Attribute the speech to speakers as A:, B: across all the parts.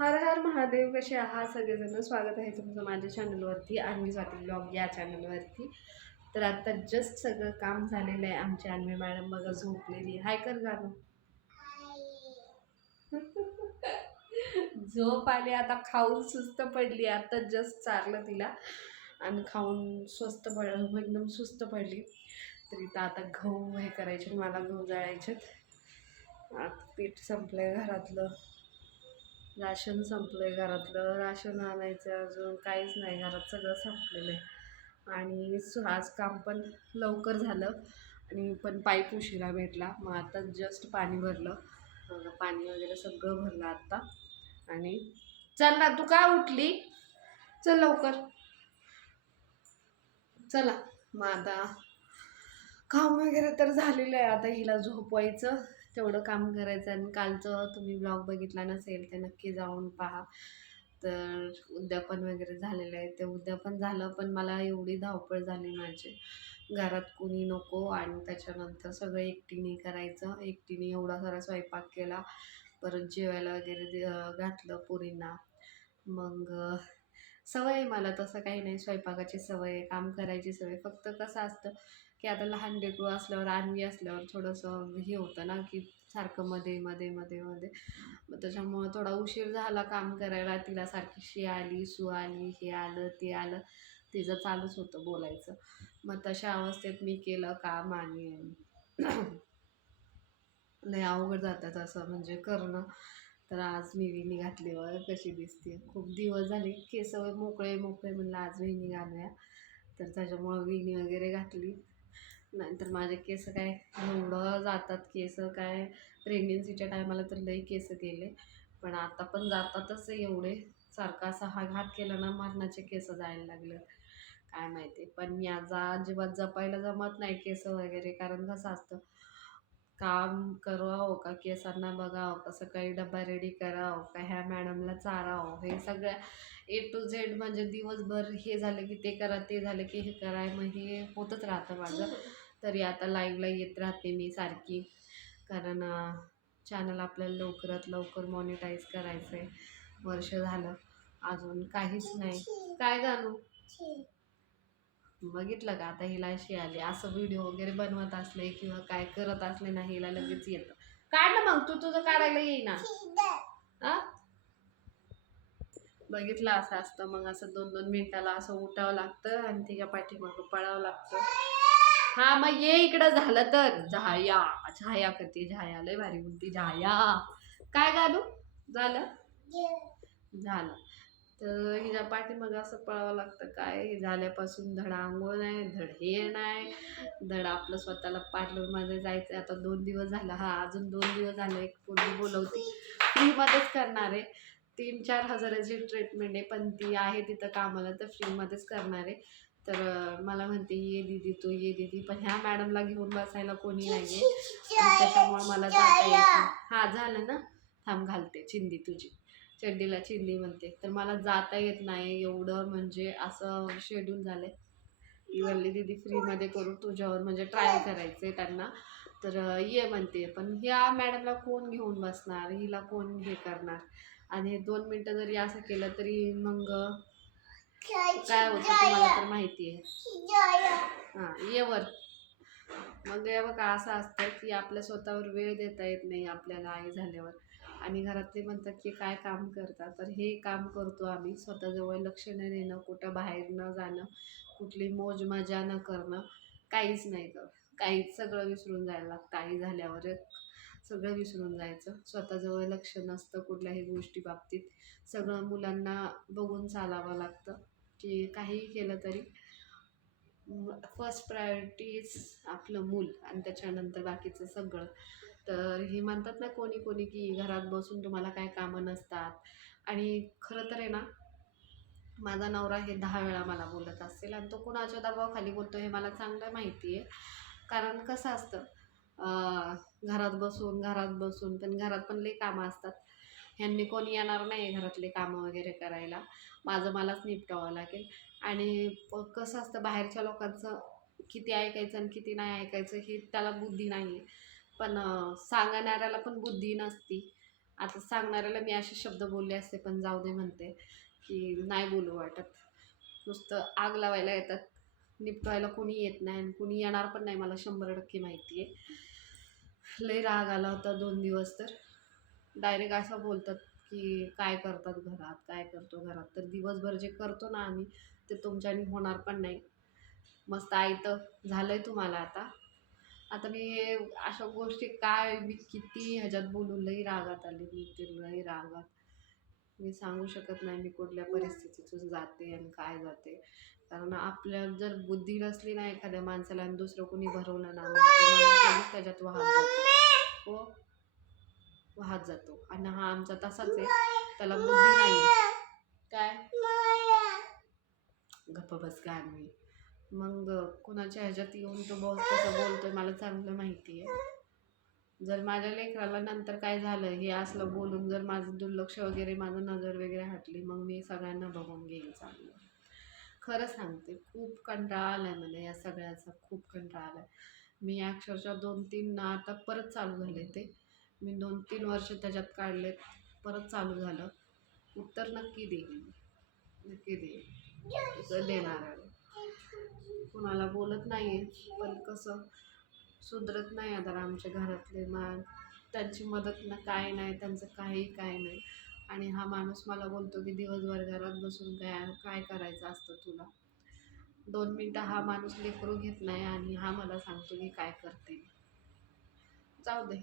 A: हर हर महादेव कसे आहात? सगळेजण स्वागत आहे तुमचं माझ्या चॅनलवरती आणि स्वाती ब्लॉग या चॅनलवरती तर आता जस्ट सगळं काम झालेलं आहे आमची अन्वी मॅडम बघा झोपलेली. हाय कर गाणं झोप आली आता खाऊन सुस्त पडली. आता जस्ट चारलं तिला. आणि खाऊन स्वस्त पड एकदम सुस्त पडली. तर इथं आता गहू हे करायचे मला गहू जळायचे आता पीठ संपलं घरातलं. राशन संपलं आहे घरातलं. राशन आणायचं अजून काहीच नाही घरात सगळं संपलेलं आहे. आणि आज काम पण लवकर झालं आणि पण पाईप उशिरा भेटला. मग आता जस्ट पाणी भरलं. पाणी वगैरे सगळं भरलं आत्ता आणि चल ना तू का उठली? चल लवकर. चला. मग आता काम वगैरे तर झालेलं आहे. आता हिला झोपवायचं. तेवढं काम करायचं आणि कालचं तुम्ही ब्लॉग बघितला नसेल ते नक्की जाऊन पहा. तर उद्यापन वगैरे झालेलं आहे. ते उद्यापन झालं पण मला एवढी धावपळ झाली माझी. घरात कुणी नको आणि त्याच्यानंतर सगळं एकटीने करायचं. एकटीने एवढा सारा स्वयंपाक केला. परत जेवायला वगैरे घातलं पुरींना. मग सवय आहे मला तसं काही नाही. स्वयंपाकाची सवय काम करायची सवय. फक्त कसं असतं की आता लहान लेकरू असल्यावर आणवी असल्यावर थोडंसं हे होतं ना की सारखं मध्ये मध्ये मध्ये मध्ये. मग त्याच्यामुळं थोडा उशीर झाला काम करायला. तिला सारखी शी आली सू आली हे आलं ते आलं. तिचं चालूच होतं बोलायचं. मग तशा अवस्थेत मी केलं काम आणि लय अवघड जातं असं म्हणजे करणं. तर आज मी विणी घातली व कशी दिसते. खूप दिवस झाले केस मोकळे मोकळे म्हणलं आज विणी घालूया. तर त्याच्यामुळं विणी वगैरे घातली. नाहीतर माझे केस काय एवढं जातात केस काय प्रेग्नेन्सीच्या टायमाला तर लई केस गेले. पण आता पण जातातच एवढे. सारखा असा हा घात केला ना मरणाचे केस जायला लागलं. काय माहिती. पण याचा अजिबात जपायला जमत नाही केस वगैरे कारण कसं असतं काम करावं का? केसांना बघावं का सकाळी डबा रेडी करावं का ह्या मॅडमला चारावं? हे सगळ्या ए टू झेड म्हणजे दिवसभर हे झालं की ते करा ते झालं की हे कराय मग हे होतच राहतं माझं. तरी आता लाईव्हला येत राहते मी सारखी. कारण चॅनल आपल्याला लवकरात लवकर मॉनिटाईज करायचं आहे वर्ष झालं. अजून काहीच नाही. काय गाणू? बघितलं का? आता हिला अशी आली असं व्हिडिओ वगैरे बनवत असले किंवा काय करत असले ना हिला लगेच येतं. काढ ना मग तू तुझं काढायला येईना बघितलं असं असतं मग असं दोन दोन मिनिटाला असं उठावं लागतं आणि तिच्या पाठीमागं पळावं लागतं. हा मग ये इकडं झालं तर. झाया झाया करते झाया. लय भारी बोलती झाया. काय घालू झालं? झालं. तर हिच्या पाठीमागं असं पळावं लागतं काय हे झाल्यापासून धड आंघोळ नाही धड हे नाही धड आपलं स्वतःला पार्लरमध्ये जायचं आता दोन दिवस झालं हा अजून दोन दिवस झाले एक पोरगी बोलवती. फ्रीमध्येच करणार आहे. तीन चार हजाराची ट्रीटमेंट आहे पण ती आहे तिथं कामाला तर फ्रीमध्येच करणार आहे. तर मला म्हणते ये दीदी तू ये दीदी. पण ह्या मॅडमला घेऊन बसायला कोणी नाही आहे त्याच्यामुळे मला जाता येत हा झालं ना? थांब घालते. चिंदी तुझी. चड्डीला चिंदी म्हणते. तर मला जाता येत नाही एवढं म्हणजे असं शेड्यूल झालं आहे ती वल्ली दीदी फ्रीमध्ये करू तुझ्यावर म्हणजे ट्राय करायचं आहे त्यांना. तर ये म्हणते. पण ह्या मॅडमला कोण घेऊन बसणार? हिला कोण हे करणार? आणि दोन मिनटं जरी असं केलं तरी मग काय होतं तुम्हाला तर माहिती आहे. हां ये वर. मग बघा असं असतं की आपल्या स्वतःवर वेळ देता येत नाही आपल्याला आई झाल्यावर. आणि घरातले म्हणतात की काय काम करतात तर हे काम करतो आम्ही. स्वतःजवळ लक्ष न देणं कुठं बाहेर न जाणं कुठली मोज मजा न करणं काहीच नाही कर काहीच सगळं विसरून जायला लागतं. आई झाल्यावर सगळं विसरून जायचं. स्वतःजवळ लक्ष नसतं कुठल्याही गोष्टी बाबतीत. सगळं मुलांना बघून चालावं लागतं की काहीही केलं तरी. फर्स्ट प्रायोरिटीज आपलं मूल आणि त्याच्यानंतर बाकीचं सगळं. तर हे म्हणतात ना कोणी कोणी की घरात बसून तुम्हाला काय कामं नसतात. आणि खरं तर आहे ना माझा नवरा हे दहा वेळा मला बोलत असेल आणि तो कुणाच्या दबावाखाली बोलतो हे मला चांगलं माहिती आहे कारण कसं असतं घरात बसून घरात बसून पण घरात पण लई कामं असतात. ह्यांनी कोणी येणार नाही घरातले कामं वगैरे करायला. माझं मलाच निपटावं लागेल. आणि कसं असतं बाहेरच्या लोकांचं किती ऐकायचं आणि किती नाही ऐकायचं हे त्याला बुद्धी नाही आहे पण सांगणाऱ्याला पण बुद्धी नसती. आता सांगणाऱ्याला मी असे शब्द बोलले असते पण जाऊ दे म्हणते की नाही बोलू वाटत. नुसतं आग लावायला येतात. निपटवायला कोणी येत नाही आणि कुणी येणार पण नाही मला शंभर टक्के माहिती आहे. लय राग आला होता दोन दिवस तर. डायरेक्ट असं बोलतात की काय करतात घरात? काय करतो घरात? तर दिवसभर जे करतो ना आम्ही ते तुमच्यानी होणार पण नाही. मस्त आयतं आहे तुम्हाला आता. आता मी अशा गोष्टी काय मी किती ह्याच्यात बोलून लई रागात आली मी ते लई रागात. मी सांगू शकत नाही मी कुठल्या परिस्थितीतून जाते आणि काय जाते. कारण आपल्या जर बुद्धी नसली ना एखाद्या माणसाला आणि दुसरं कोणी भरवलं ना माणूस त्याच्यात वाहत जातो. हो? वाहत जातो. आणि हा आमचा तसाच आहे. त्याला बुद्धी नाही काय? गप्प बस काय मी मग कुणाच्या ह्याच्यात येऊन तो बॉस तसं बोलतोय मला चांगलं माहिती आहे जर माझ्या लेकराला नंतर काय झालं हे असलं बोलून जर माझं दुर्लक्ष वगैरे माझं नजर वगैरे हटली मग मी सगळ्यांना बघून घेईल चांगलं. खरं सांगते खूप कंटाळा आलाय मला या सगळ्याचा खूप कंटाळा आलाय. मी अक्षरशः दोन तीन आता परत चालू झाले ते. मी दोन तीन वर्ष त्याच्यात काढलेत परत चालू झालं. उत्तर नक्की देईल. नक्की देईल देणार आहे. कुणाला बोलत नाही आहे पण कसं सुधरत नाही आता आमच्या घरातले मा त्यांची मदत ना काय नाही त्यांचं काही काय नाही. आणि हा माणूस मला बोलतो की दिवसभर घरात बसून काय काय करायचं असतं तुला? दोन मिनटं हा माणूस लेकरू घेत नाही आणि हा मला सांगतो की काय करते. जाऊ दे.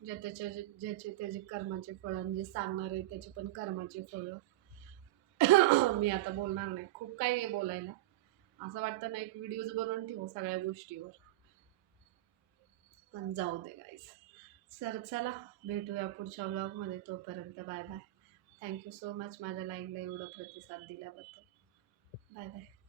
A: ज्या त्याच्या ज्याचे त्याचे कर्माचे फळ आणि जे सांगणार आहे त्याचे पण कर्माचे फळं. मी आता बोलणार नाही. खूप काही आहे बोलायला. असं वाटतं ना एक व्हिडिओज बनवून ठेवू सगळ्या गोष्टीवर. पण जाऊ दे गाईज सर चला भेटूया पुढच्या ब्लॉगमध्ये तोपर्यंत bye bye thank you so much माझ्या लाईनला एवढं प्रतिसाद दिल्याबद्दल. Bye bye